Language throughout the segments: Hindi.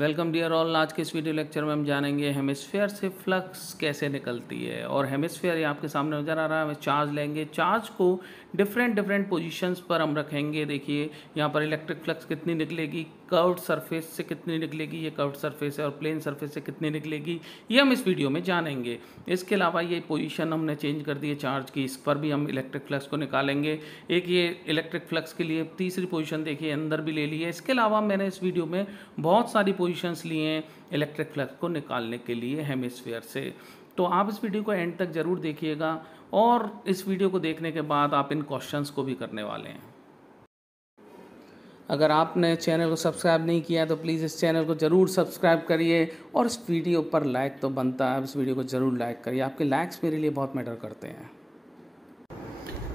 Welcome dear all. आज के इस वीडियो लेक्चर में हम जानेंगे हेमिस्फीयर से फ्लक्स कैसे निकलती है। और हेमिस्फीयर ये आपके सामने नज़र आ रहा है। हमें चार्ज लेंगे, चार्ज को डिफरेंट पोजीशंस पर हम रखेंगे। देखिए यहाँ पर इलेक्ट्रिक फ्लक्स कितनी निकलेगी, कर्व्ड सरफेस से कितनी निकलेगी, ये कर्व्ड सरफेस है, और प्लेन सरफेस से कितनी निकलेगी, ये हम इस वीडियो में जानेंगे। इसके अलावा ये पोजीशन हमने चेंज कर दी है चार्ज की, इस पर भी हम इलेक्ट्रिक फ्लक्स को निकालेंगे। एक ये इलेक्ट्रिक फ्लक्स के लिए तीसरी पोजीशन देखिए अंदर भी ले ली है। इसके अलावा मैंने इस वीडियो में बहुत सारी पोजीशंस लिए हैं इलेक्ट्रिक फ्लक्स को निकालने के लिए हेमिस्फीयर से। तो आप इस वीडियो को एंड तक ज़रूर देखिएगा, और इस वीडियो को देखने के बाद आप इन क्वेश्चंस को भी करने वाले हैं। अगर आपने चैनल को सब्सक्राइब नहीं किया तो प्लीज़ इस चैनल को ज़रूर सब्सक्राइब करिए, और इस वीडियो पर लाइक तो बनता है, इस वीडियो को ज़रूर लाइक करिए। आपके लाइक्स मेरे लिए बहुत मैटर करते हैं।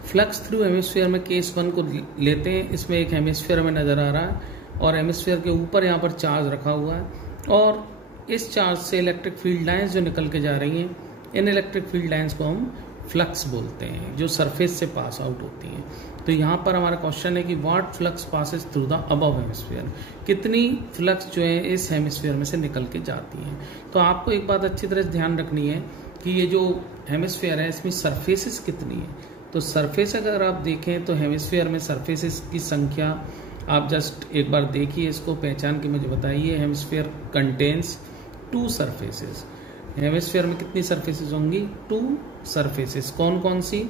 फ्लक्स थ्रू हेमिस्फीयर में केस 1 को लेते हैं। इसमें एक हेमिस्फीयर हमें नज़र आ रहा है, और हेमिस्फीयर के ऊपर यहाँ पर चार्ज रखा हुआ है, और इस चार्ज से इलेक्ट्रिक फील्ड लाइंस जो निकल के जा रही हैं, इन इलेक्ट्रिक फील्ड लाइंस को हम फ्लक्स बोलते हैं, जो सरफेस से पास आउट होती हैं। तो यहाँ पर हमारा क्वेश्चन है कि what flux passes through the above hemisphere, कितनी फ्लक्स जो है इस हेमिस्फीयर में से निकल के जाती हैं। तो आपको एक बात अच्छी तरह से ध्यान रखनी है कि ये जो हेमिस्फीयर है इसमें सरफेसेस कितनी है। तो सरफेस अगर आप देखें तो हेमिस्फीयर में सरफेसेस की संख्या आप जस्ट एक बार देखिए, इसको पहचान के मुझे बताइए। Hemisphere contains 2 surfaces. हेमिस्फीयर में कितनी सरफेसेस होंगी? 2 सरफेसेस। कौन कौन सी?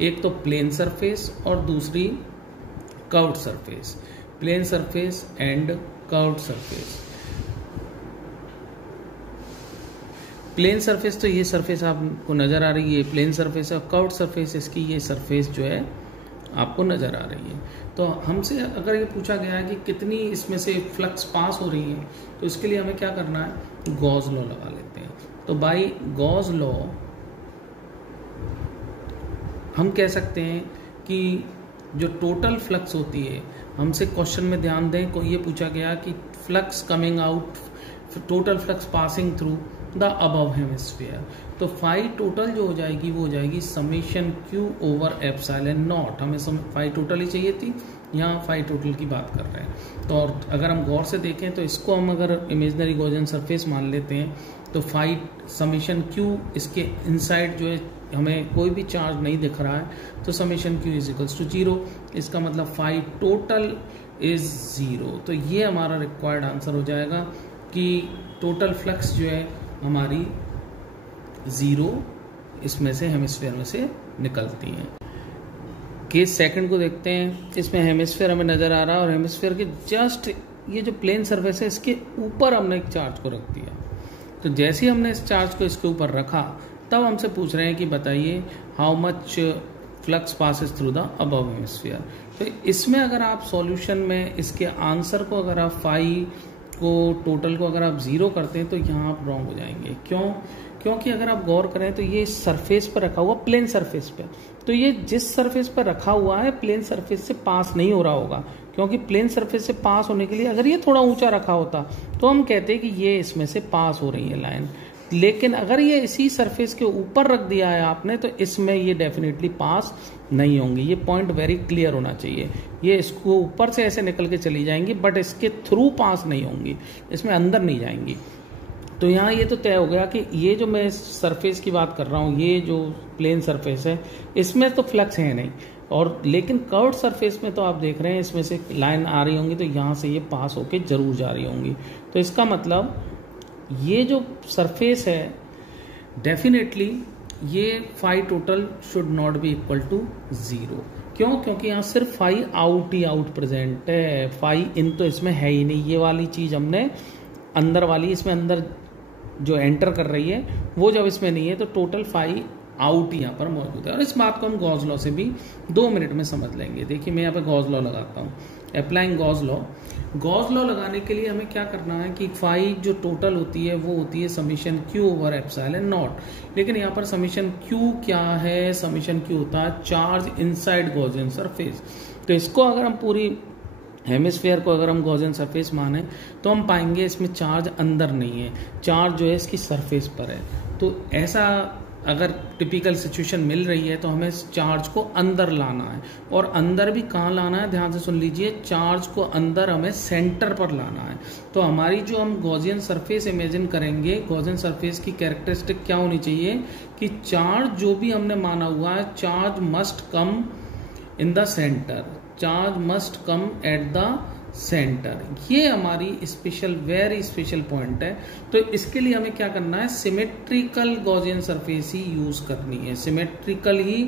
एक तो प्लेन सरफेस और दूसरी curved surface. Plane surface and curved surface. Plane surface तो ये सरफेस आपको नजर आ रही है, प्लेन सरफेस है। और कर्व्ड सरफेस इसकी ये सरफेस जो है आपको नजर आ रही है। तो हमसे अगर ये पूछा गया है कि कितनी इसमें से फ्लक्स पास हो रही है, तो इसके लिए हमें क्या करना है? गॉस लॉ लगा लेते हैं। तो बाय गॉस लॉ हम कह सकते हैं कि जो टोटल फ्लक्स होती है, हमसे क्वेश्चन में ध्यान दें, को ये पूछा गया कि flux coming out, total flux passing through the above hemisphere. तो फाई टोटल जो हो जाएगी वो हो जाएगी summation Q over epsilon not. हमें फाई टोटल ही चाहिए थी, यहाँ फाई टोटल की बात कर रहे हैं। तो और अगर हम गौर से देखें तो इसको हम अगर इमेजिनरी गॉसियन सरफेस मान लेते हैं, तो फाई समेशन क्यू, इसके इनसाइड जो है हमें कोई भी चार्ज नहीं दिख रहा है, तो summation Q is equals to 0। इसका मतलब फाई टोटल इज 0। तो ये हमारा रिक्वायर्ड आंसर हो जाएगा कि टोटल फ्लक्स जो है हमारी 0 इसमें से हेमिस्फीयर में से निकलती हैं। केस सेकंड को देखते हैं। इसमें हेमिस्फीयर हमें नजर आ रहा है, और हेमिस्फीयर के जस्ट ये जो प्लेन सरफेस है इसके ऊपर हमने एक चार्ज को रख दिया। तो जैसे ही हमने इस चार्ज को इसके ऊपर रखा, तब हमसे पूछ रहे हैं कि बताइए how much flux passes through the above hemisphere. तो इसमें अगर आप सॉल्यूशन में इसके आंसर को, अगर आप फाई को, टोटल को अगर आप 0 करते हैं, तो यहाँ आप रॉन्ग हो जाएंगे। क्यों? क्योंकि अगर आप गौर करें तो ये सरफेस पर रखा हुआ, प्लेन सरफेस पे, तो ये जिस सरफेस पर रखा हुआ है प्लेन सरफेस से पास नहीं हो रहा होगा। क्योंकि प्लेन सरफेस से पास होने के लिए अगर ये थोड़ा ऊंचा रखा होता तो हम कहते हैं कि ये इसमें से पास हो रही है लाइन। लेकिन अगर ये इसी सरफेस के ऊपर रख दिया है आपने, तो इसमें ये डेफिनेटली पास नहीं होंगी। ये पॉइंट वेरी क्लियर होना चाहिए। ये इसको ऊपर से ऐसे निकल के चली जाएंगी, बट इसके थ्रू पास नहीं होंगी, इसमें अंदर नहीं जाएंगी। तो यहाँ ये तो तय हो गया कि ये जो मैं सरफेस की बात कर रहा हूँ, ये जो प्लेन सरफेस है, इसमें तो फ्लक्स है नहीं। और लेकिन कर्व्ड सरफेस में तो आप देख रहे हैं इसमें से लाइन आ रही होंगी, तो यहाँ से ये पास होके जरूर जा रही होंगी। तो इसका मतलब ये जो सरफेस है डेफिनेटली ये phi total should not be equal to 0। क्यों? क्योंकि यहाँ सिर्फ फाई आउट ही आउट प्रेजेंट है, फाई इन तो इसमें है ही नहीं। ये वाली चीज हमने अंदर वाली, इसमें अंदर जो एंटर कर रही है वो जब इसमें नहीं है, तो टोटल फाई आउट यहाँ पर मौजूद है। और इस बात को हम गॉस लॉ से भी 2 मिनट में समझ लेंगे। देखिए मैं यहाँ पे गॉस लॉ लगाता हूँ, applying Gauss law. Gauss law लगाने के लिए हमें क्या करना है कि फाई जो टोटल होती है वो होती है summation Q over epsilon not. लेकिन यहाँ पर समेशन क्यू क्या है? समेशन क्यू होता है चार्ज इनसाइड गॉसियन सरफेस। तो इसको अगर हम पूरी हेमिस्फीयर को अगर हम गॉसियन सरफेस माने, तो हम पाएंगे इसमें चार्ज अंदर नहीं है, चार्ज जो है इसकी सरफेस पर है। तो ऐसा अगर टिपिकल सिचुएशन मिल रही है तो हमें चार्ज को अंदर लाना है, और अंदर भी कहाँ लाना है, ध्यान से सुन लीजिए, चार्ज को अंदर हमें सेंटर पर लाना है। तो हमारी जो हम गॉसियन सरफेस इमेजिन करेंगे, गॉसियन सरफेस की कैरेक्टरिस्टिक क्या होनी चाहिए कि चार्ज जो भी हमने माना हुआ है, charge must come in the centre, charge must come eight the centre. ये हमारी स्पेशल, वेरी स्पेशल पॉइंट है। तो इसके लिए हमें क्या करना है, सिमेट्रिकल गॉसियन सरफेस ही यूज करनी है, सिमेट्रिकल ही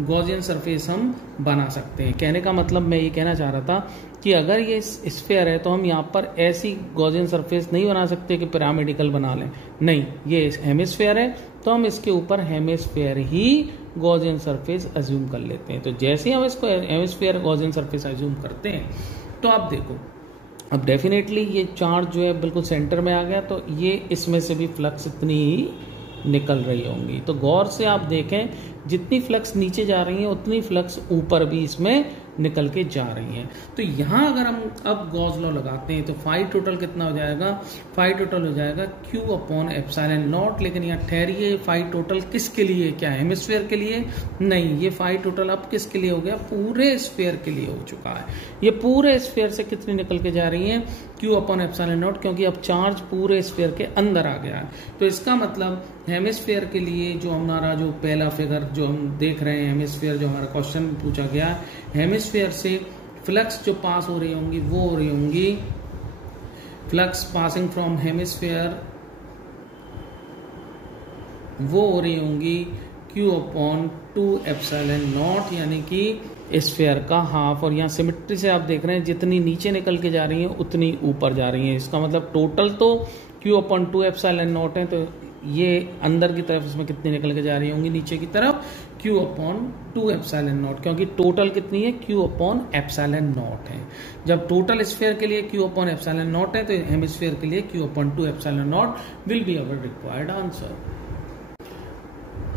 गॉसियन सरफेस हम बना सकते हैं। कहने का मतलब मैं ये कहना चाह रहा था कि अगर ये स्फीयर है तो हम यहाँ पर ऐसी गॉसियन सरफेस नहीं बना सकते कि पिरामिडिकल बना लें, नहीं, ये हेमिस्फीयर है तो हम इसके ऊपर हेमिस्फीयर ही गॉसियन सरफेस अज्यूम कर लेते हैं। तो जैसे ही हम इसको हेमिस्फीयर गॉसियन सरफेस अज्यूम करते हैं तो आप देखो, अब डेफिनेटली ये चार्ज जो है बिल्कुल सेंटर में आ गया, तो ये इसमें से भी फ्लक्स इतनी ही निकल रही होंगी। तो गौर से आप देखें, जितनी फ्लक्स नीचे जा रही है उतनी फ्लक्स ऊपर भी इसमें निकल के जा रही हैं। तो यहाँ अगर हम अब गॉस लॉ लगाते हैं तो फाई टोटल कितना हो जाएगा, फाई टोटल हो जाएगा Q अपॉन एप्सिलॉन नॉट। लेकिन यहाँ ठहरिए, फाई टोटल किसके लिए, क्या हेमिस्फीयर के लिए? नहीं, ये फाई टोटल अब किसके लिए हो गया, पूरे स्फीयर के लिए हो चुका है। ये पूरे स्फीयर से कितनी निकल के जा रही है, Q अपॉन एप्सिलॉन नॉट, क्योंकि अब चार्ज पूरे स्फीयर के अंदर आ गया है। तो इसका मतलब हेमिस्फीयर के लिए जो हमारा जो पहला फिगर जो हम देख रहे हैं, हेमिस्फीयर जो हमारा क्वेश्चन में पूछा गया, हेमिस्फीयर से फ्लक्स जो पास हो रही होंगी वो हो रही होंगी फ्लक्स पासिंग फ्रॉम हेमिस्फीयर, वो हो रही होंगी Q अपॉन 2 एप्सिलॉन नॉट, यानी कि स्फीयर का हाफ। और यहाँ सिमेट्री से आप देख रहे हैं जितनी नीचे निकल के जा रही हैं उतनी ऊपर जा रही हैं। इसका मतलब टोटल तो Q अपॉन 2 एप्सिलॉन नॉट है, तो ये अंदर की तरफ इसमें कितनी निकल के जा रही होंगी, नीचे की तरफ Q अपॉन 2 एप्सिलॉन नॉट, क्योंकि टोटल कितनी है, Q अपॉन एप्सिलॉन नॉट है। जब टोटल स्फीयर के लिए Q अपॉन एप्सिलॉन नॉट है तो हेमिस्फीयर के लिए Q upon 2 epsilon not will be our required answer.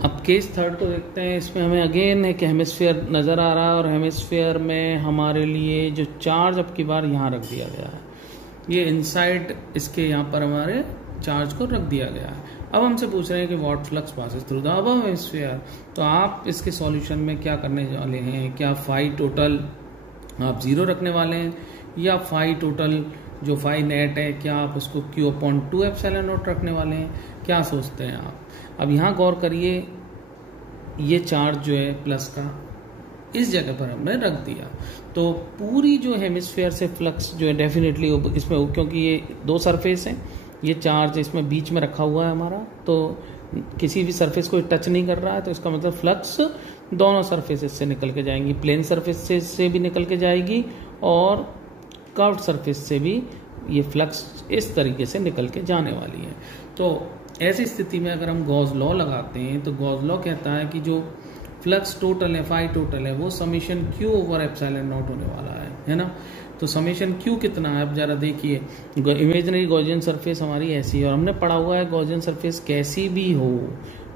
अब केस थर्ड को देखते हैं। इसमें हमें अगेन एक हेमिस्फीयर नजर आ रहा है और हेमिस्फीयर में हमारे लिए जो चार्ज अब की बार यहाँ रख दिया गया है, ये इनसाइड इसके यहाँ पर हमारे चार्ज को रख दिया गया है। अब हमसे पूछ रहे हैं कि what flux passes through the above hemisphere. तो आप इसके सॉल्यूशन में क्या करने वाले हैं, क्या फाई टोटल आप 0 रखने वाले हैं, या फाई टोटल जो फाई नेट है क्या आप उसको Q अपॉन 2 एप्सिलॉन नॉट रखने वाले हैं, क्या सोचते हैं आप? अब यहाँ गौर करिए, ये चार्ज जो है प्लस का इस जगह पर हमने रख दिया, तो पूरी जो हेमिस्फीयर से फ्लक्स जो है डेफिनेटली इसमें, क्योंकि ये 2 सरफेस हैं, ये चार्ज इसमें बीच में रखा हुआ है हमारा, तो किसी भी सरफेस को टच नहीं कर रहा है, तो इसका मतलब फ्लक्स दोनों सरफेसेस से निकल के जाएंगी, प्लेन सरफेस से भी निकल के जाएगी और कर्व्ड सरफेस से भी ये फ्लक्स इस तरीके से निकल के जाने वाली है। तो ऐसी स्थिति में अगर हम गॉस लॉ लगाते हैं तो गॉस लॉ कहता है कि जो फ्लक्स टोटल है, फाई टोटल है, वो summation Q over epsilon not होने वाला है ना। तो समेशन Q कितना है, अब जरा देखिए, इमेजिनरी गॉसियन सरफेस हमारी ऐसी है और हमने पढ़ा हुआ है गॉसियन सरफेस कैसी भी हो,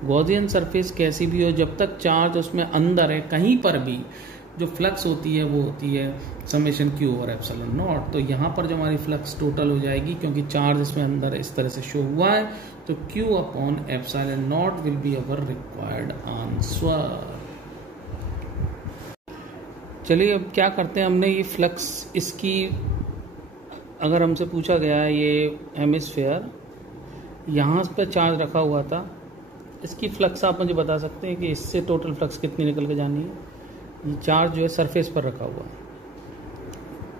गॉसियन सरफेस कैसी भी हो, जब तक चार्ज उसमें अंदर है कहीं पर भी जो फ्लक्स होती है वो होती है summation Q over epsilon not. तो यहाँ पर जो हमारी फ्लक्स टोटल हो जाएगी, क्योंकि चार्ज इसमें अंदर इस तरह से शो हुआ है, तो Q upon epsilon not will be our required answer. चलिए अब क्या करते हैं, हमने ये फ्लक्स इसकी, अगर हमसे पूछा गया है ये हेमिस्फीयर यहाँ पर चार्ज रखा हुआ था, इसकी फ्लक्स आप मुझे बता सकते हैं कि इससे टोटल फ्लक्स कितनी निकल के जानी है। ये चार्ज जो है सरफेस पर रखा हुआ है,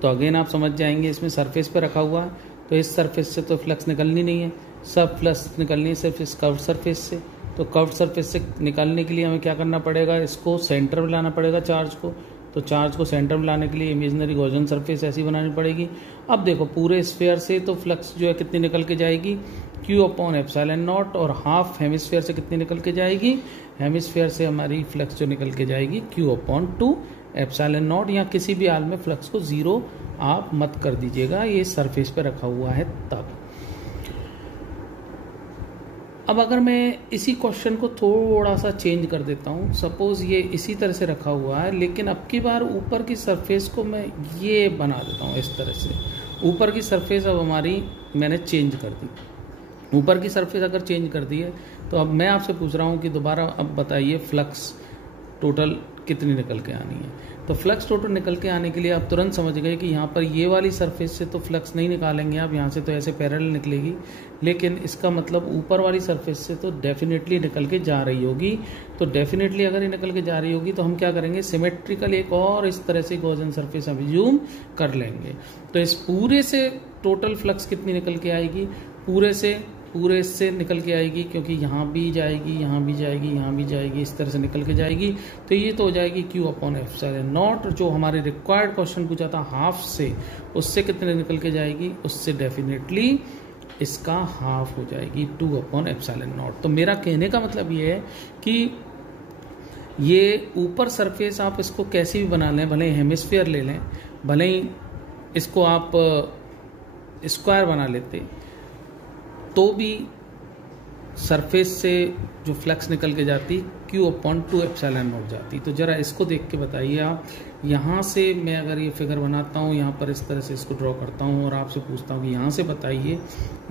तो अगेन आप समझ जाएंगे इसमें सरफेस पर रखा हुआ है, तो इस सरफेस से तो फ्लक्स निकलनी नहीं है, सब फ्लक्स निकलनी है सिर्फ इस कर्व्ड सरफेस से। तो कर्व्ड सरफेस से निकालने के लिए हमें क्या करना पड़ेगा, इसको सेंटर में लाना पड़ेगा चार्ज को। तो चार्ज को सेंटर में लाने के लिए इमेजिनरी गॉसियन सरफेस ऐसी बनानी पड़ेगी। अब देखो पूरे स्फीयर से तो फ्लक्स जो है कितनी निकल के जाएगी, Q अपॉन एप्सिलॉन नॉट, और हाफ हेमिस्फीयर से कितनी निकल के जाएगी, हेमिस्फीयर से हमारी फ्लक्स जो निकल के जाएगी Q अपॉन 2 एप्सिलॉन नॉट। यहाँ किसी भी हाल में फ्लक्स को 0 आप मत कर दीजिएगा, ये सरफेस पे रखा हुआ है तब। अब अगर मैं इसी क्वेश्चन को थोड़ा सा चेंज कर देता हूँ, सपोज ये इसी तरह से रखा हुआ है, लेकिन अब की बार ऊपर की सरफेस को मैं ये बना देता हूँ इस तरह से, ऊपर की सरफेस अब हमारी मैंने चेंज कर दी, ऊपर की सरफेस अगर चेंज कर दी है तो अब मैं आपसे पूछ रहा हूँ कि दोबारा अब बताइए फ्लक्स टोटल कितनी निकल के आनी है। तो फ्लक्स टोटल निकल के आने के लिए आप तुरंत समझ गए कि यहाँ पर ये वाली सरफेस से तो फ्लक्स नहीं निकालेंगे आप, यहाँ से तो ऐसे पैरेलल निकलेगी, लेकिन इसका मतलब ऊपर वाली सरफेस से तो डेफिनेटली निकल के जा रही होगी। तो डेफिनेटली अगर ये निकल के जा रही होगी तो हम क्या करेंगे, सिमेट्रिकल एक और इस तरह से गॉसियन सरफेस अज्यूम कर लेंगे। तो इस पूरे से टोटल फ्लक्स कितनी निकल के आएगी, पूरे से निकल के आएगी, क्योंकि यहाँ भी जाएगी, यहाँ भी जाएगी, यहाँ भी जाएगी, इस तरह से निकल के जाएगी। तो ये तो हो जाएगी Q/ε0। जो हमारे रिक्वायर्ड क्वेश्चन पूछा था हाफ से, उससे कितने निकल के जाएगी, उससे डेफिनेटली इसका हाफ हो जाएगी 2/ε0। तो मेरा कहने का मतलब ये है कि ये ऊपर सरफेस आप इसको कैसी भी बना लें, भले हेमिस्फीयर ले लें, भले ही इसको आप स्क्वायर बना लेते, तो भी सरफेस से जो फ्लक्स निकल के जाती Q/2ε0 जाती। तो जरा इसको देख के बताइए आप, यहाँ से मैं अगर ये फिगर बनाता हूँ, यहाँ पर इस तरह से इसको ड्रॉ करता हूँ और आपसे पूछता हूँ कि यहाँ से बताइए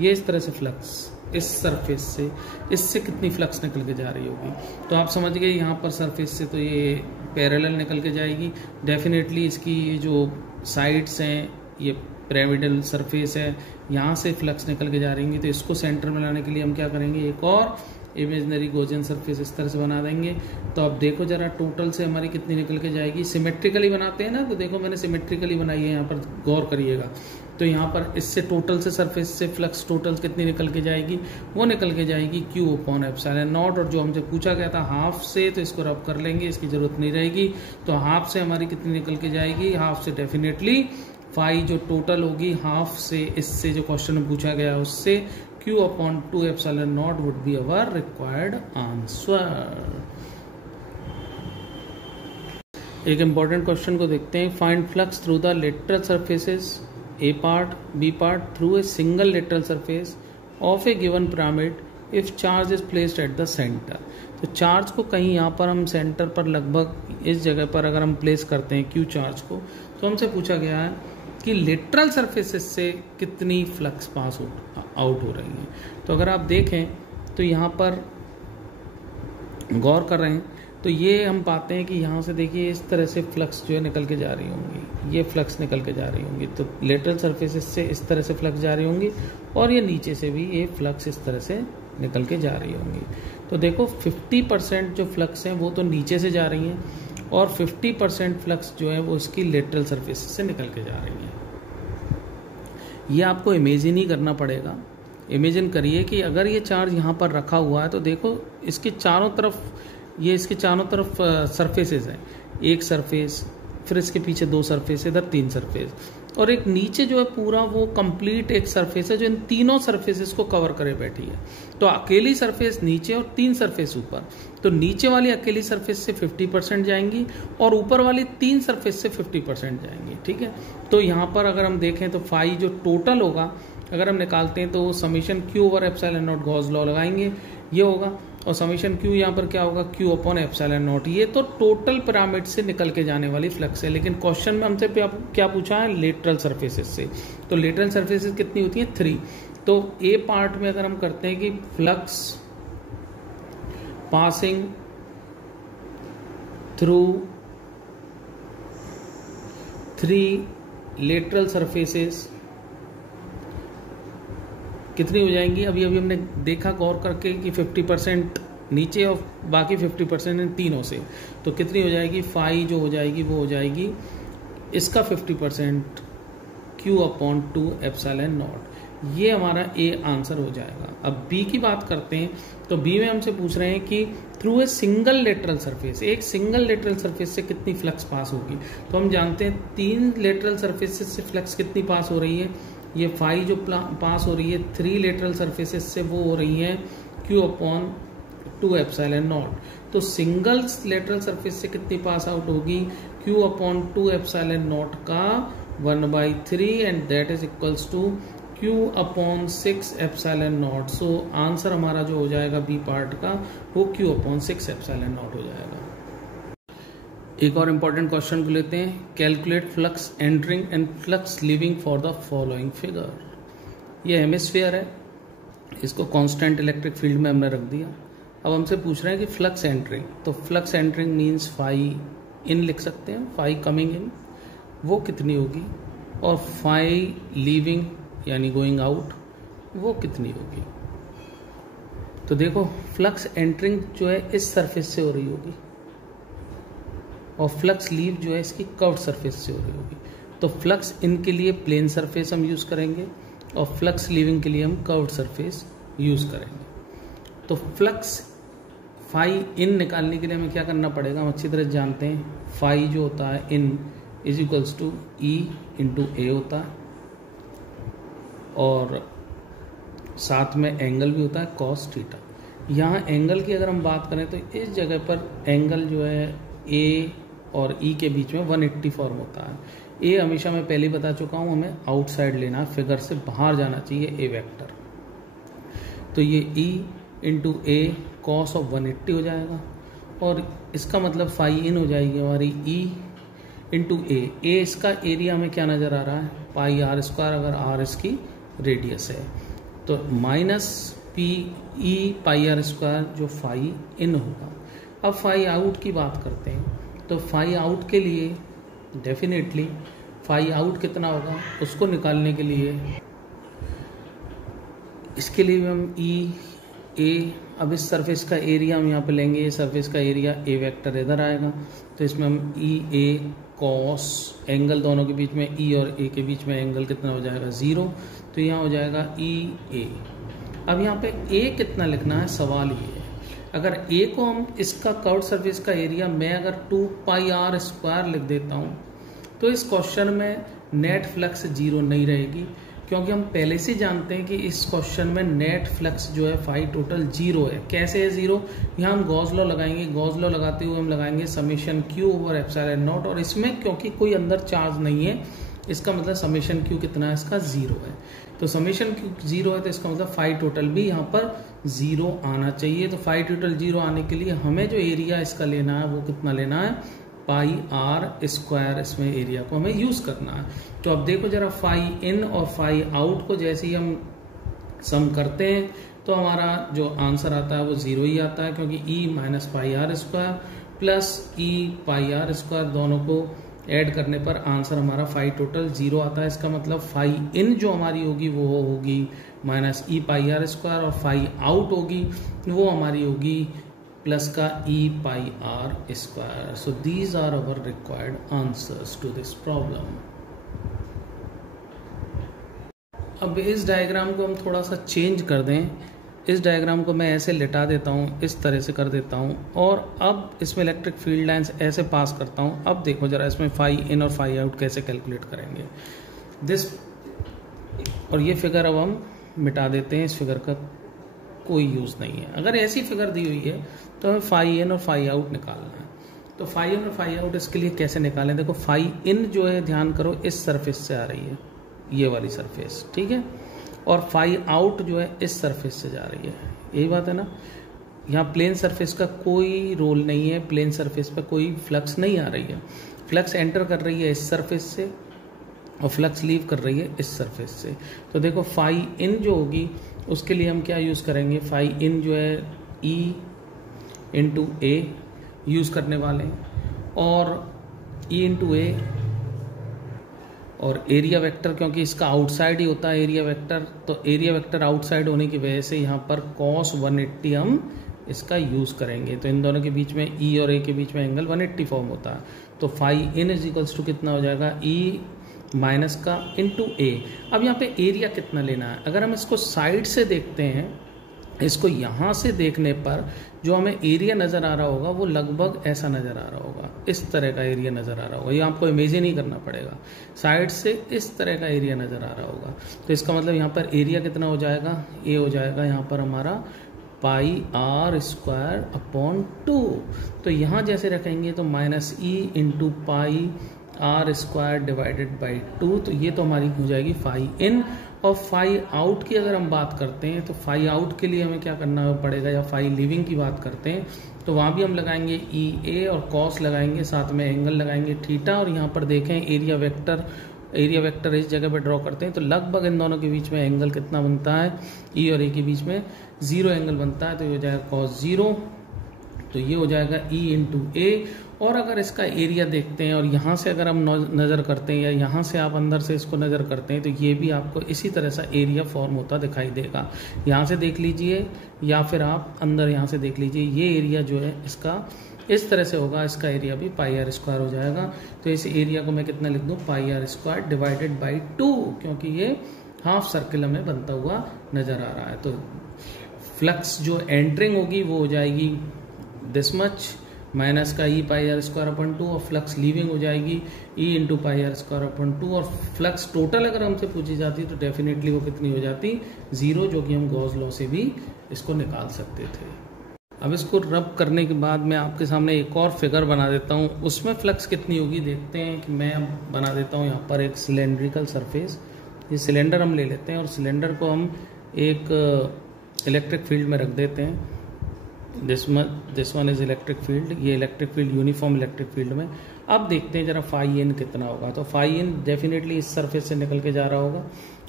ये इस तरह से फ्लक्स इस सरफेस से, इससे कितनी फ्लक्स निकल के जा रही होगी। तो आप समझ गए यहाँ पर सरफेस से तो ये पैरेलल निकल के जाएगी, डेफिनेटली इसकी जो साइड्स हैं ये पिरामिडल सरफेस है, यहाँ से फ्लक्स निकल के जा रही है। तो इसको सेंटर में लाने के लिए हम क्या करेंगे, एक और इमेजिनरी गॉसियन सरफेस इस तरह से बना देंगे। तो अब देखो जरा टोटल से हमारी कितनी निकल के जाएगी। सिमेट्रिकली बनाते हैं ना, तो देखो मैंने सिमेट्रिकली बनाई है, यहाँ पर गौर करिएगा। तो यहाँ पर इससे टोटल से सरफेस से फ्लक्स टोटल कितनी निकल के जाएगी, वो निकल के जाएगी Q/ε0। और जो हमसे पूछा गया था हाफ से, तो इसको रब कर लेंगे, इसकी जरूरत नहीं रहेगी। तो हाफ से हमारी कितनी निकल के जाएगी, हाफ से डेफिनेटली फाई जो टोटल होगी हाफ से, इससे जो क्वेश्चन में पूछा गया उससे Q/2ε0 would be our required answer. एक इंपॉर्टेंट क्वेश्चन को देखते हैं। Find flux through the lateral surfaces A part, B part through a single lateral surface of a given pyramid if charge is placed at the center। तो चार्ज को कहीं यहाँ पर हम सेंटर पर लगभग इस जगह पर अगर हम प्लेस करते हैं Q चार्ज को, तो हमसे पूछा गया है कि लेटरल सरफेसेस से कितनी फ्लक्स पास आउट हो रही है। तो अगर आप देखें तो यहाँ पर गौर कर रहे हैं तो ये हम पाते हैं कि यहाँ से देखिए इस तरह से फ्लक्स जो है निकल के जा रही होंगी, ये फ्लक्स निकल के जा रही होंगी। तो लेटरल सरफेसेस से इस तरह से फ्लक्स जा रही होंगी और ये नीचे से भी ये फ्लक्स इस तरह से निकल के जा रही होंगी। तो देखो 50% जो फ्लक्स हैं वो तो नीचे से जा रही हैं और 50% फ्लक्स जो है वो इसकी लेटरल सरफेसेस से निकल के जा रही हैं। ये आपको इमेजिन ही करना पड़ेगा। इमेजिन करिए कि अगर ये चार्ज यहाँ पर रखा हुआ है तो देखो इसके चारों तरफ, ये इसके चारों तरफ सरफेसेस हैं, एक सरफेस, फिर इसके पीछे दो सरफेस, इधर तीन सरफेस, और एक नीचे जो है पूरा वो कंप्लीट एक सरफेस है जो इन तीनों सरफेसेस को कवर करे बैठी है। तो अकेली सरफेस नीचे और तीन सरफेस ऊपर, तो नीचे वाली अकेली सरफेस से 50% जाएंगी और ऊपर वाली तीन सरफेस से 50% जाएंगी। ठीक है, तो यहाँ पर अगर हम देखें तो फाई जो टोटल होगा अगर हम निकालते हैं तो समीशन Q/ε0 गॉस लॉ लगाएंगे, ये होगा, और समीशन Q यहाँ पर क्या होगा Q/ε0। ये तो टोटल पिरामिड से निकल के जाने वाली फ्लक्स है, लेकिन क्वेश्चन में हमसे क्या पूछा है, लेटरल सरफेसेस से। तो लेटरल सरफेसेस कितनी होती है, 3। तो ए पार्ट में अगर हम करते हैं कि flux passing through 3 lateral surfaces कितनी हो जाएंगी। अभी हमने देखा गौर करके कि 50% नीचे और बाकी 50% इन तीनों से, तो कितनी हो जाएगी, फाई जो हो जाएगी वो हो जाएगी इसका 50% Q/2ε0। ये हमारा ए आंसर हो जाएगा। अब बी की बात करते हैं तो बी में हमसे पूछ रहे हैं कि through a single lateral surface, एक सिंगल लेटरल सरफेस से कितनी फ्लक्स पास होगी। तो हम जानते हैं 3 लेटरल सरफेसेस से फ्लक्स कितनी पास हो रही है, ये फाई जो पास हो रही है 3 लेटरल सरफेसेस से वो हो रही है Q/2ε0। तो सिंगल लेटरल सरफेस से कितनी पास आउट होगी, Q/2ε0 का 1/3 and that is equals to Q/6ε0। So answer हमारा जो हो जाएगा बी पार्ट का वो Q/6ε0 हो जाएगा। एक और इम्पॉर्टेंट क्वेश्चन को लेते हैं। Calculate flux entering and flux leaving for the following figure. ये हेमिस्फीयर है इसको कांस्टेंट इलेक्ट्रिक फील्ड में हमने रख दिया। अब हमसे पूछ रहे हैं कि फ्लक्स एंटरिंग, तो फ्लक्स एंटरिंग मीन्स फाई इन लिख सकते हैं, फाई कमिंग इन वो कितनी होगी, और फाई लीविंग यानी गोइंग आउट वो कितनी होगी। तो देखो फ्लक्स एंटरिंग जो है इस सरफेस से हो रही होगी और फ्लक्स लीव जो है इसकी कर्व्ड सरफेस से हो रही होगी। तो फ्लक्स इन के लिए प्लेन सरफेस हम यूज़ करेंगे और फ्लक्स लीविंग के लिए हम कर्व्ड सरफेस यूज़ करेंगे। तो फ्लक्स फाई इन निकालने के लिए हमें क्या करना पड़ेगा, हम अच्छी तरह जानते हैं फाई जो होता है in is equals to E into A होता है और साथ में एंगल भी होता है कॉस थीटा। यहाँ एंगल की अगर हम बात करें तो इस जगह पर एंगल जो है ए और ई के बीच में 180 फॉर्म होता है। ए हमेशा मैं पहले बता चुका हूँ हमें आउटसाइड लेना है, फिगर से बाहर जाना चाहिए ए वेक्टर। तो ये ई इंटू ए कॉस ऑफ 180 हो जाएगा और इसका मतलब फाई इन हो जाएगी हमारी ई इंटू ए। इसका एरिया हमें क्या नज़र आ रहा है, पाई आर स्क्वायर, अगर आर इसकी रेडियस है तो minus P E pi are square जो फाई इन होगा। अब फाई आउट की बात करते हैं तो फाई आउट के लिए डेफिनेटली फाई आउट कितना होगा उसको निकालने के लिए इसके लिए हम ई ए, अब इस सरफेस का एरिया हम यहाँ पे लेंगे, ये सरफेस का एरिया ए वेक्टर इधर आएगा तो इसमें हम ई ए कॉस एंगल दोनों के बीच में ई और ए के बीच में एंगल कितना हो जाएगा 0, तो यहाँ हो जाएगा ई ए। अब यहाँ पे ए कितना लिखना है सवाल ये है, अगर ए को हम इसका कर्व्ड सरफेस का एरिया मैं अगर 2 पाई आर स्क्वायर लिख देता हूँ तो इस क्वेश्चन में नेट फ्लक्स 0 नहीं रहेगी, क्योंकि हम पहले से जानते हैं कि इस क्वेश्चन में नेट फ्लक्स जो है फाई टोटल 0 है। कैसे है 0, यहाँ हम गॉस लॉ लगाएंगे, गॉस लॉ लगाते हुए हम लगाएंगे summation Q over epsilon naught, और इसमें क्योंकि कोई अंदर चार्ज नहीं है इसका मतलब समेशन क्यू कितना है इसका 0 है। तो समेशन क्यू 0 है तो इसका मतलब फाई टोटल भी यहाँ पर 0 आना चाहिए। तो फाई टोटल 0 आने के लिए हमें जो एरिया इसका लेना है वो कितना लेना है, पाई आर स्क्वायर, इसमें एरिया को हमें यूज करना है। तो अब देखो जरा फाई इन और फाई आउट को जैसे ही हम सम करते हैं तो हमारा जो आंसर आता है वो 0 ही आता है, क्योंकि E minus pi are square plus E pi are square दोनों को ऐड करने पर आंसर हमारा फाई टोटल 0 आता है। इसका मतलब फाई इन जो हमारी होगी वो होगी minus E pi are square और फाई आउट होगी वो हमारी होगी प्लस का E pi are square. So these are our required answers to this problem. अब इस डायग्राम को हम थोड़ा सा चेंज कर दें, इस डायग्राम को मैं ऐसे लिटा देता हूँ, इस तरह से कर देता हूँ और अब इसमें इलेक्ट्रिक फील्ड लाइंस ऐसे पास करता हूँ। अब देखो जरा इसमें फाई इन और फाई आउट कैसे कैलकुलेट करेंगे दिस, और ये फिगर अब हम मिटा देते हैं, इस फिगर का कोई यूज़ नहीं है। अगर ऐसी फिगर दी हुई है तो हमें फाई इन और फाई आउट निकालना है। तो फाई इन और फाई आउट इसके लिए कैसे निकालें, देखो फाई इन जो है ध्यान करो इस सरफेस से आ रही है, ये वाली सरफेस, ठीक है, और फाई आउट जो है इस सरफेस से जा रही है, यही बात है ना। यहाँ प्लेन सरफेस का कोई रोल नहीं है, प्लेन सरफेस पर कोई फ्लक्स नहीं आ रही है, फ्लक्स एंटर कर रही है इस सरफेस से और फ्लक्स लीव कर रही है इस सरफेस से। तो देखो फाई इन जो होगी उसके लिए हम क्या यूज़ करेंगे, फाई इन जो है ई इंटू ए यूज़ करने वाले हैं और ई इंटू ए और एरिया वेक्टर, क्योंकि इसका आउटसाइड ही होता है एरिया वेक्टर, तो एरिया वेक्टर आउटसाइड होने की वजह से यहाँ पर cos 180 हम इसका यूज़ करेंगे। तो इन दोनों के बीच में ई और ए के बीच में एंगल 180 फॉर्म होता है। तो phi in is equals to कितना हो जाएगा, ई माइनस का इंटू ए। अब यहाँ पे एरिया कितना लेना है, अगर हम इसको साइड से देखते हैं, इसको यहाँ से देखने पर जो हमें एरिया नज़र आ रहा होगा वो लगभग ऐसा नज़र आ रहा होगा, इस तरह का एरिया नज़र आ रहा होगा। ये आपको इमेजिन ही करना पड़ेगा, साइड से इस तरह का एरिया नज़र आ रहा होगा। तो इसका मतलब यहाँ पर एरिया कितना हो जाएगा, ए हो जाएगा यहाँ पर हमारा पाई आर स्क्वायर अपॉन 2। तो यहाँ जैसे रखेंगे तो minus E into pi are square divided by 2, तो ये तो हमारी हो जाएगी फाई इन। और फाई आउट की अगर हम बात करते हैं तो फाई आउट के लिए हमें क्या करना पड़ेगा, या फाई लिविंग की बात करते हैं तो वहाँ भी हम लगाएंगे ई ए और कॉस लगाएंगे, साथ में एंगल लगाएंगे थीटा, और यहाँ पर देखें एरिया वेक्टर एरिया वेक्टर इस जगह पे ड्रॉ करते हैं तो लगभग इन दोनों के बीच में एंगल कितना बनता है, ई और ए के बीच में 0 एंगल बनता है, तो ये हो जाएगा cos 0, तो ये हो जाएगा E इंटू ए। और अगर इसका एरिया देखते हैं और यहाँ से अगर हम नज़र करते हैं या यहाँ से आप अंदर से इसको नज़र करते हैं तो ये भी आपको इसी तरह सा एरिया फॉर्म होता दिखाई देगा। यहाँ से देख लीजिए या फिर आप अंदर यहाँ से देख लीजिए, ये एरिया जो है इसका इस तरह से होगा, इसका एरिया भी पाई आर स्क्वायर हो जाएगा। तो इस एरिया को मैं कितना लिख दूँ, पाई आर स्क्वायर डिवाइडेड बाई 2, क्योंकि ये हाफ सर्किल हमें बनता हुआ नज़र आ रहा है। तो फ्लक्स जो एंटरिंग होगी वो हो जाएगी दिस मच माइनस का E pi are square upon 2, और फ्लक्स लीविंग हो जाएगी E into pi are square upon 2, और फ्लक्स टोटल अगर हमसे पूछी जाती तो डेफिनेटली वो कितनी हो जाती, 0, जो कि हम गॉस लॉ से भी इसको निकाल सकते थे। अब इसको रब करने के बाद मैं आपके सामने एक और फिगर बना देता हूँ, उसमें फ्लक्स कितनी होगी देखते हैं। कि मैं बना देता हूँ यहाँ पर एक सिलेंड्रिकल सरफेस, ये सिलेंडर हम ले लेते हैं और सिलेंडर को हम एक इलेक्ट्रिक फील्ड में रख देते हैं। This one is electric field, ये electric field uniform electric field में। अब देखते हैं जरा फाई एन कितना होगा। तो फाई एन डेफिनेटली इस सरफेस से निकल के जा रहा होगा,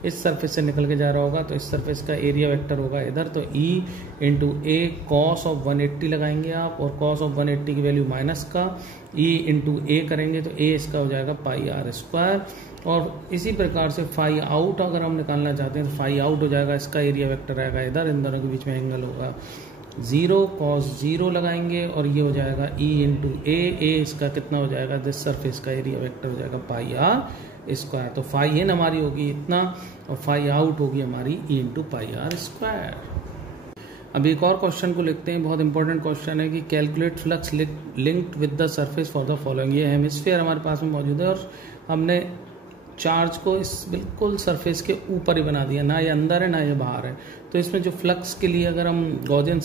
इस सरफेस से निकल के जा रहा होगा, तो इस सरफेस का एरिया वेक्टर होगा इधर, तो ई इंटू ए कॉस ऑफ 180 लगाएंगे आप, और कॉस ऑफ 180 की वैल्यू माइनस का ई इंटू ए करेंगे तो ए इसका हो जाएगा पाई आर स्क्वायर। और इसी प्रकार से फाई आउट अगर हम निकालना चाहते हैं तो फाई आउट हो जाएगा, इसका एरिया वेक्टर आएगा इधर, इन दोनों के बीच में एंगल होगा 0, cos 0 लगाएंगे और ये हो जाएगा ई इंटू ए इसका कितना हो जाएगा, दिस सरफेस का एरिया वेक्टर हो जाएगा पाई आर स्क्वायर। तो फाई एन हमारी होगी इतना और फाई आउट होगी हमारी E into pi are square. अब एक और क्वेश्चन को लिखते हैं, बहुत इंपॉर्टेंट क्वेश्चन है कि calculate flux linked with the surface for the following. ये हेमिस्फीयर हमारे पास में मौजूद है और हमने चार्ज को इस बिल्कुल सरफेस के ऊपर ही बना दिया, ना ये अंदर है ना ये बाहर है। तो इसमें जो फ्लक्स के लिए अगर हम गॉसियन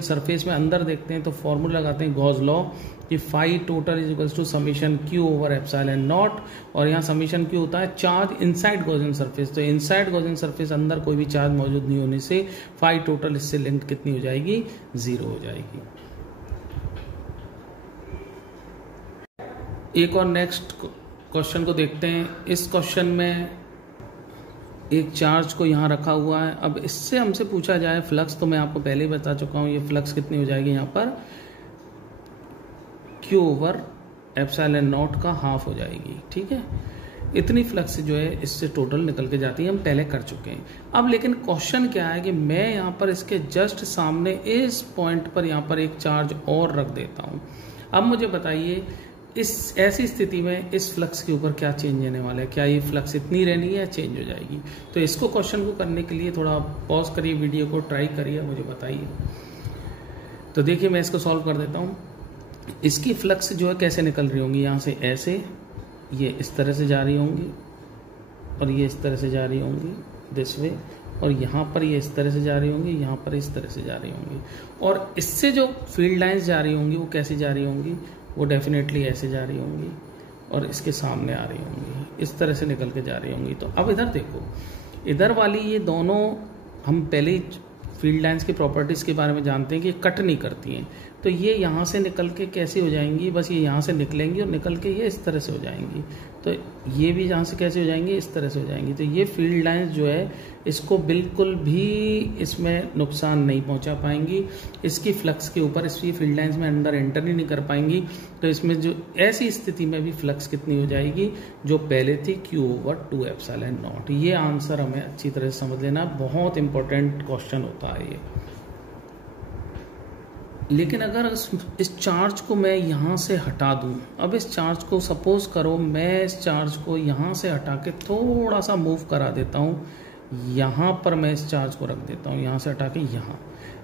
सरफेस में अंदर देखते हैं तो फॉर्मूला लगाते हैं गॉस लॉ कि phi total is equals to summation Q over epsilon naught, और यहाँ समीशन क्यू होता है चार्ज इनसाइड गॉसियन सरफेस। तो इनसाइड गॉसियन सरफेस अंदर कोई भी चार्ज मौजूद नहीं होने से फाई टोटल इससे लिंक कितनी हो जाएगी, 0 हो जाएगी। एक और नेक्स्ट क्वेश्चन को देखते हैं। इस क्वेश्चन में एक चार्ज को यहाँ रखा हुआ है। अब इससे हमसे पूछा जाए फ्लक्स, तो मैं आपको पहले ही बता चुका हूँ ये फ्लक्स कितनी हो जाएगी यहाँ पर, Q ओवर एप्सिलॉन नॉट का हाफ हो जाएगी। ठीक है, इतनी फ्लक्स जो है इससे टोटल निकल के जाती है, हम पहले कर चुके हैं। अब लेकिन क्वेश्चन क्या है कि मैं यहाँ पर इसके जस्ट सामने इस पॉइंट पर यहाँ पर एक चार्ज और रख देता हूँ। अब मुझे बताइए इस ऐसी स्थिति में इस फ्लक्स के ऊपर क्या चेंज आने वाला है, क्या ये फ्लक्स इतनी रहनी है या चेंज हो जाएगी। तो इसको क्वेश्चन को करने के लिए थोड़ा पॉज करिए, वीडियो को ट्राई करिए, मुझे बताइए। तो देखिए मैं इसको सॉल्व कर देता हूँ। इसकी फ्लक्स जो है कैसे निकल रही होंगी, यहाँ से ऐसे ये इस तरह से जा रही होंगी और ये इस तरह से जा रही होंगी दिस वे, और यहाँ पर ये इस तरह से जा रही होंगी, यहाँ पर इस तरह से जा रही होंगी। और इससे जो फील्ड लाइंस जा रही होंगी वो कैसे जा रही होंगी, वो डेफिनेटली ऐसे जा रही होंगी और इसके सामने आ रही होंगी, इस तरह से निकल के जा रही होंगी। तो अब इधर देखो, इधर वाली ये दोनों हम पहले ही फील्ड लाइंस की प्रॉपर्टीज़ के बारे में जानते हैं कि कट नहीं करती हैं। तो ये यहाँ से निकल के कैसे हो जाएंगी, बस ये यहाँ से निकलेंगी और निकल के ये इस तरह से हो जाएंगी। तो ये भी यहाँ से कैसे हो जाएंगी, इस तरह से हो जाएंगी। तो ये फील्ड लाइंस जो है इसको बिल्कुल भी इसमें नुकसान नहीं पहुँचा पाएंगी, इसकी फ्लक्स के ऊपर इसकी फील्ड लाइंस में अंदर एंटर ही नहीं कर पाएंगी। तो इसमें जो ऐसी स्थिति में भी फ्लक्स कितनी हो जाएगी, जो पहले थी Q ओवर 2 एप्सिलॉन नॉट। ये आंसर हमें अच्छी तरह से समझ लेना, बहुत इंपॉर्टेंट क्वेश्चन होता है ये। लेकिन अगर इस चार्ज को मैं यहाँ से हटा दूँ, अब इस चार्ज को सपोज करो मैं इस चार्ज को यहाँ से हटा के थोड़ा सा मूव करा देता हूँ, यहाँ पर मैं इस चार्ज को रख देता हूँ, यहाँ से हटा के यहाँ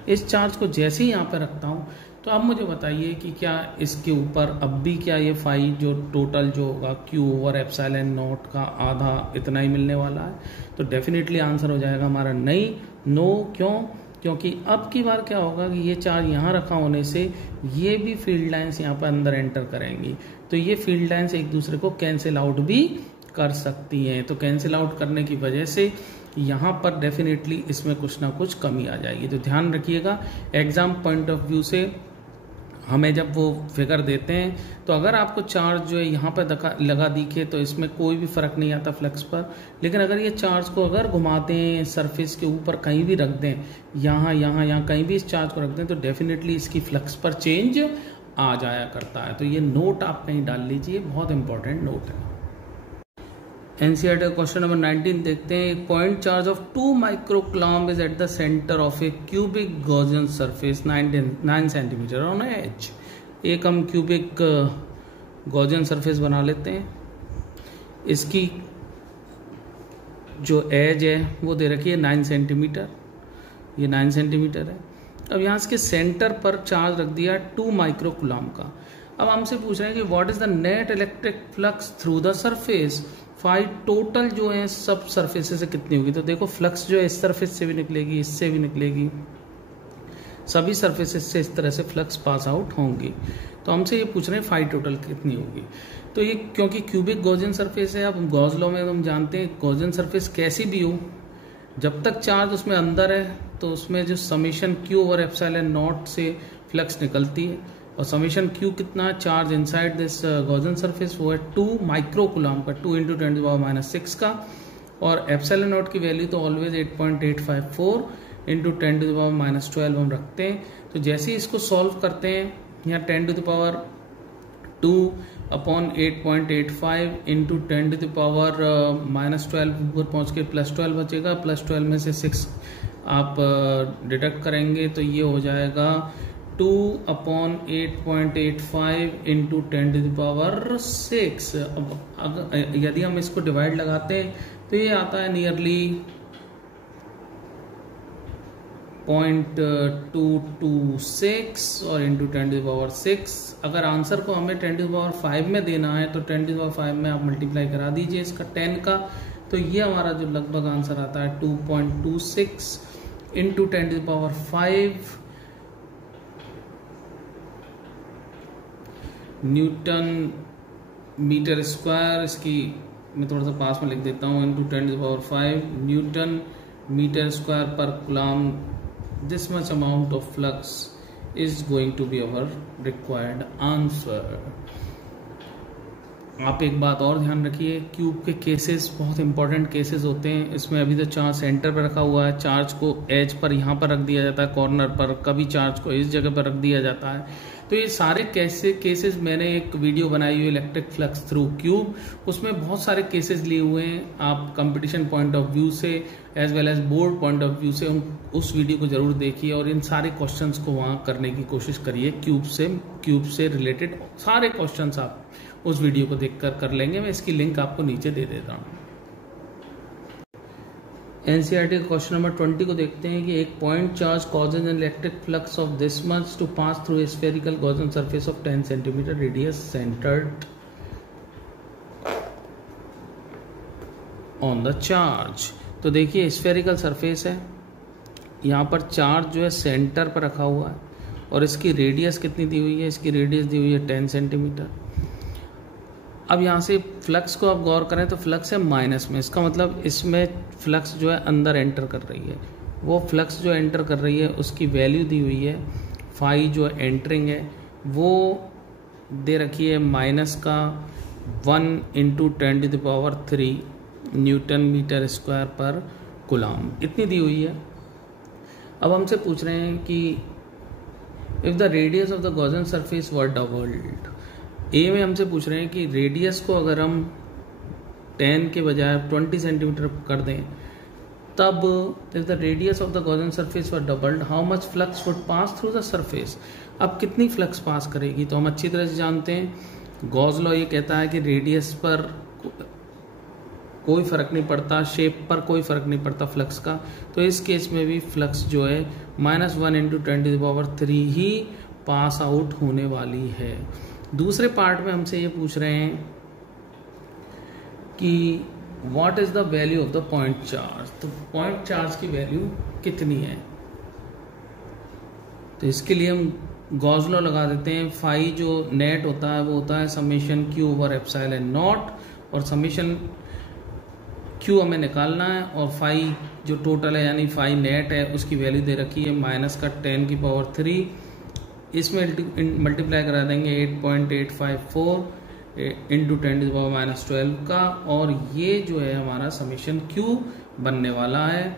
इस चार्ज को जैसे ही यहाँ पर रखता हूँ, तो अब मुझे बताइए कि क्या इसके ऊपर अब भी क्या ये फाई जो टोटल जो होगा Q ओवर एप्सिलॉन नॉट का आधा इतना ही मिलने वाला है। तो डेफिनेटली आंसर हो जाएगा हमारा नहीं, नो। क्यों? क्योंकि अब की बार क्या होगा कि ये चार्ज यहाँ रखा होने से ये भी फील्ड लाइंस यहाँ पर अंदर एंटर करेंगी, तो ये फील्ड लाइंस एक दूसरे को कैंसिल आउट भी कर सकती हैं। तो कैंसिल आउट करने की वजह से यहाँ पर डेफिनेटली इसमें कुछ ना कुछ कमी आ जाएगी। तो ध्यान रखिएगा, एग्जाम पॉइंट ऑफ व्यू से हमें जब वो फिगर देते हैं तो अगर आपको चार्ज जो है यहाँ पर लगा दिखे तो इसमें कोई भी फ़र्क नहीं आता फ्लक्स पर, लेकिन अगर ये चार्ज को अगर घुमाते हैं सरफेस के ऊपर कहीं भी रख दें, यहाँ कहीं भी इस चार्ज को रख दें, तो डेफिनेटली इसकी फ्लक्स पर चेंज आ जाया करता है। तो ये नोट आप कहीं डाल लीजिए, बहुत इंपॉर्टेंट नोट है। एनसीईआरटी क्वेश्चन नंबर 19 देखते हैं। एक point charge of 2 microcoulomb is at the centre of a cubic Gaussian surface 9 centimetre on edge. एक हम क्यूबिक गॉसियन सरफेस बना लेते हैं, इसकी जो एज है वो दे रखी है 9 सेंटीमीटर, ये 9 सेंटीमीटर है। अब यहाँ इसके सेंटर पर चार्ज रख दिया 2 माइक्रोकूलम्ब का। अब हमसे पूछ रहे हैं कि what is the net electric flux through the surface. Phi total जो है सब सरफेस से कितनी होगी। तो देखो फ्लक्स जो है इस सरफेस से भी निकलेगी, इससे भी निकलेगी, सभी सरफेसेस से इस तरह से फ्लक्स पास आउट होंगी। तो हमसे ये पूछ रहे हैं फाई टोटल कितनी होगी। तो ये क्योंकि क्यूबिक गॉसियन सरफेस है, अब गॉस लॉ में हम जानते हैं गॉसियन सरफेस कैसी भी हो, जब तक चार्ज उसमें अंदर है तो उसमें जो summation Q over epsilon not से फ्लक्स निकलती है, और समेशन क्यू कितना है, charge inside this Gaussian surface वो है 2 माइक्रोकूलम्ब का, 2 × 10⁻⁶ का, और एप्सिलॉन नॉट की वैल्यू तो ऑलवेज 8.854 × 10⁻12 हम रखते हैं। तो जैसे ही इसको सॉल्व करते हैं, यहाँ 10⁻2/8.85 × 10⁻12 ऊपर पहुँच के +12 बचेगा, +12 में से 6 आप डिडक्ट करेंगे तो ये हो जाएगा 2/8.85 × 10⁻6। अब यदि हम इसको डिवाइड लगाते हैं तो ये आता है नियरली 0.226 और × 10⁻6। अगर आंसर को हमें 10⁻5 में देना है तो 10⁻5 में आप मल्टीप्लाई करा दीजिए इसका 10 का, तो ये हमारा जो लगभग आंसर आता है 2.26 × 10⁻5 न्यूटन मीटर स्क्वायर। इसकी मैं थोड़ा सा पास में लिख देता हूँ, × 10⁻5 न्यूटन मीटर स्क्वायर पर coulomb. This much amount of flux is going to be our required answer. आप एक बात और ध्यान रखिए, क्यूब के केसेस बहुत इंपॉर्टेंट केसेस होते हैं। इसमें अभी तो चार्ज सेंटर पर रखा हुआ है, चार्ज को एज पर यहाँ पर रख दिया जाता है कॉर्नर पर, कभी चार्ज को इस जगह पर रख दिया जाता है। तो ये सारे केसेस मैंने एक वीडियो बनाई हुई इलेक्ट्रिक फ्लक्स थ्रू क्यूब, उसमें बहुत सारे केसेस लिए हुए हैं। आप कंपटीशन पॉइंट ऑफ व्यू से as well as board point of view से उस वीडियो को जरूर देखिए और इन सारे क्वेश्चंस को वहाँ करने की कोशिश करिए। क्यूब से रिलेटेड सारे क्वेश्चंस आप उस वीडियो को देखकर कर लेंगे। मैं इसकी लिंक आपको नीचे दे देता हूँ। एनसीईआरटी क्वेश्चन नंबर 20 को देखते हैं कि एक point charge causes an electric flux of this much to pass through a spherical Gaussian surface of 10 centimetre radius centred on the charge. तो देखिए स्फेरिकल सरफेस है, यहाँ पर चार्ज जो है सेंटर पर रखा हुआ है और इसकी रेडियस कितनी दी हुई है, इसकी रेडियस दी हुई है 10 सेंटीमीटर। अब यहाँ से फ्लक्स को आप गौर करें तो फ्लक्स है माइनस में, इसका मतलब इसमें फ्लक्स जो है अंदर एंटर कर रही है। वो फ्लक्स जो एंटर कर रही है उसकी वैल्यू दी हुई है, फाई जो एंटरिंग है वो दे रखी है माइनस का 1 × 10⁻³ न्यूटन मीटर स्क्वायर पर कूलम्ब, इतनी दी हुई है। अब हमसे पूछ रहे हैं कि if the radius of the Gaussian surface were doubled. A में हमसे पूछ रहे हैं कि रेडियस को अगर हम 10 के बजाय 20 सेंटीमीटर कर दें, तब if the radius of the Gaussian surface were doubled how much flux would pass through the surface. अब कितनी फ्लक्स पास करेगी, तो हम अच्छी तरह से जानते हैं गॉस लॉ ये कहता है कि रेडियस पर कोई फर्क नहीं पड़ता, शेप पर कोई फर्क नहीं पड़ता फ्लक्स का। तो इस केस में भी फ्लक्स जो है -1 × 10⁻³ ही पास आउट होने वाली है। दूसरे पार्ट में हमसे ये पूछ रहे हैं कि what is the value of the point charge. तो पॉइंट चार्ज की वैल्यू कितनी है, तो इसके लिए हम गॉस लॉ लगा देते हैं। फाई जो नेट होता है वो होता है summation Q over epsilon naught, और समेशन क्यू हमें निकालना है, और फाई जो टोटल है यानी फाई नेट है उसकी वैल्यू दे रखी है -10⁻³ इसमें मल्टीप्लाई करा देंगे 8.854 इंटू 10⁻⁻12 का, और ये जो है हमारा समीशन Q बनने वाला है,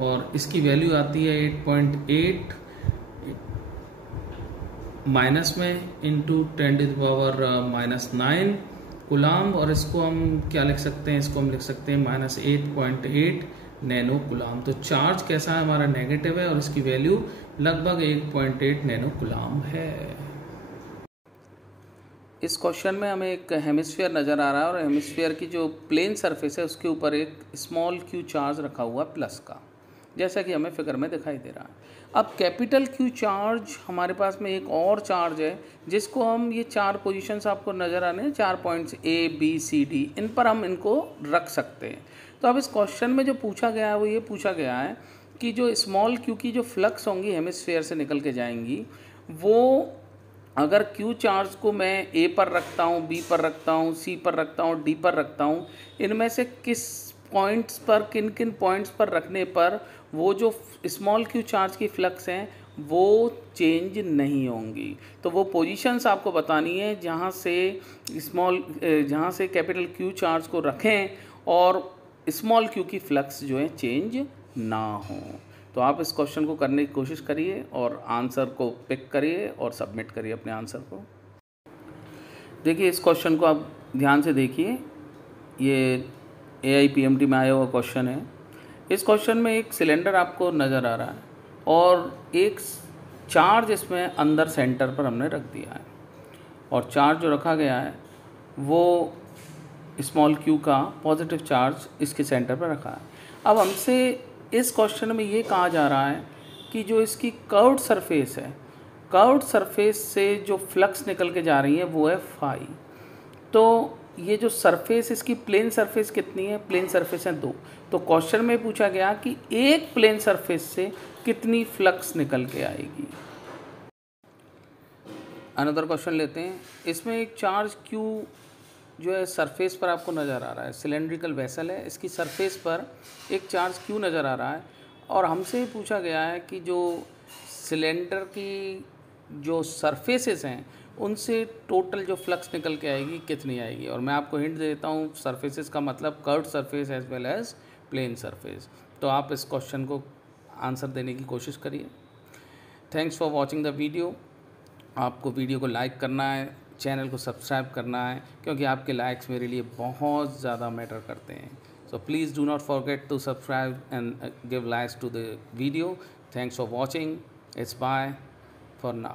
और इसकी वैल्यू आती है 8.8 माइनस में इंटू 10⁻⁻9 कुलाम, और इसको हम क्या लिख सकते हैं, इसको हम लिख सकते हैं -8.8 नैनो कुलाम। तो चार्ज कैसा है हमारा, नेगेटिव है, और इसकी वैल्यू लगभग 1.8 नैनो कुलाम है। इस क्वेश्चन में हमें एक हेमिस्फीयर नज़र आ रहा है, और हेमिस्फीयर की जो प्लेन सरफेस है उसके ऊपर एक स्मॉल क्यू चार्ज रखा हुआ प्लस का, जैसा कि हमें फिगर में दिखाई दे रहा है। अब कैपिटल क्यू चार्ज हमारे पास में एक और चार्ज है, जिसको हम, ये 4 पोजीशंस आपको नज़र आ रहे हैं, 4 points A B C D, इन पर हम इनको रख सकते हैं। तो अब इस क्वेश्चन में जो पूछा गया है वो ये पूछा गया है कि जो स्मॉल क्यू की जो फ्लक्स होंगी हेमिस्फीयर से निकल के जाएंगी, वो अगर क्यू चार्ज को मैं A पर रखता हूँ, B पर रखता हूँ, C पर रखता हूँ, D पर रखता हूँ, इनमें से किस पॉइंट्स पर, किन किन पॉइंट्स पर रखने पर वो जो स्मॉल क्यू चार्ज की फ्लक्स हैं वो चेंज नहीं होंगी। तो वो पोजीशंस आपको बतानी है जहाँ से कैपिटल क्यू चार्ज को रखें और स्मॉल क्यू की फ्लक्स जो है चेंज ना हो। तो आप इस क्वेश्चन को करने की कोशिश करिए और आंसर को पिक करिए और सबमिट करिए अपने आंसर को। देखिए इस क्वेश्चन को आप ध्यान से देखिए, ये AIPMT में आया हुआ क्वेश्चन है। इस क्वेश्चन में एक सिलेंडर आपको नज़र आ रहा है और एक चार्ज इसमें अंदर सेंटर पर हमने रख दिया है, और चार्ज जो रखा गया है वो स्मॉल क्यू का पॉजिटिव चार्ज इसके सेंटर पर रखा है। अब हमसे इस क्वेश्चन में ये कहा जा रहा है कि जो इसकी कर्व्ड सरफेस है, कर्व्ड सरफेस से जो फ्लक्स निकल के जा रही है वो है फाई। तो ये जो सरफेस, इसकी प्लेन सरफेस कितनी है, प्लेन सरफेस है 2। तो क्वेश्चन में पूछा गया कि एक प्लेन सरफेस से कितनी फ्लक्स निकल के आएगी। अनदर क्वेश्चन लेते हैं। इसमें एक चार्ज Q जो है सरफेस पर आपको नज़र आ रहा है, सिलेंड्रिकल वेसल है, इसकी सरफेस पर एक चार्ज Q नज़र आ रहा है, और हमसे पूछा गया है कि जो सिलेंडर की जो सरफेसेस हैं उनसे टोटल जो फ्लक्स निकल के आएगी कितनी आएगी। और मैं आपको हिंट देता हूँ, सरफेसेस का मतलब curved surface as well as plane surface. तो आप इस क्वेश्चन को आंसर देने की कोशिश करिए। Thanks for watching the video. आपको वीडियो को लाइक करना है, चैनल को सब्सक्राइब करना है, क्योंकि आपके लाइक्स मेरे लिए बहुत ज़्यादा मैटर करते हैं। So please do not forget to subscribe and give likes to the video. Thanks for watching. It's bye for now.